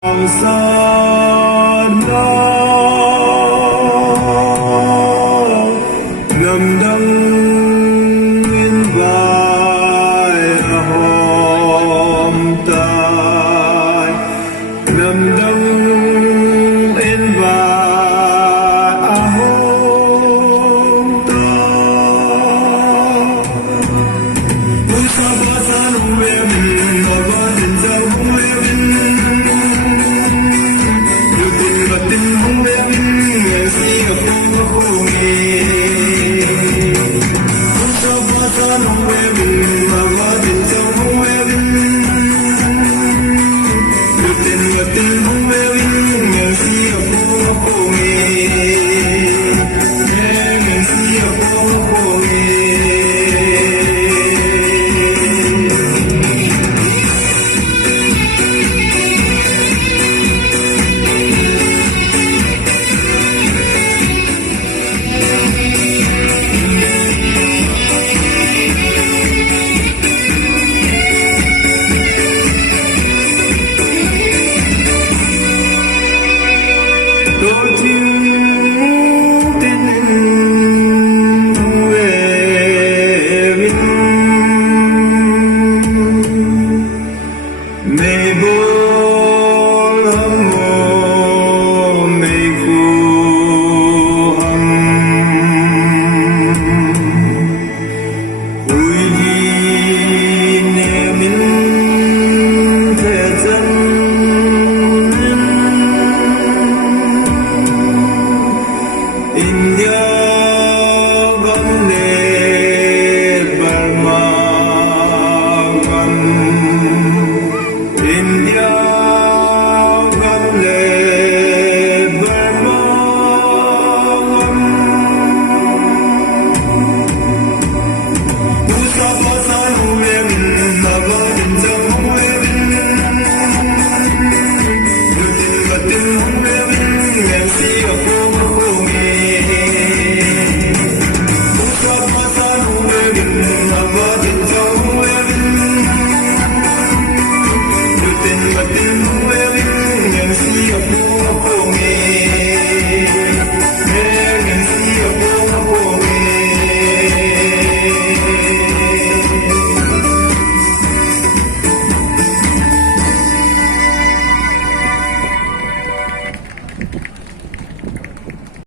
Sana namdang in vai hom tai namdang in vai hom tai usabasan wemin mabatin sa wemin tin hung em si gặp không nghe không cho ba ta nông em mà ba tin cho hung em được tin và tin hung em si gặp không nghe si gặp không nghe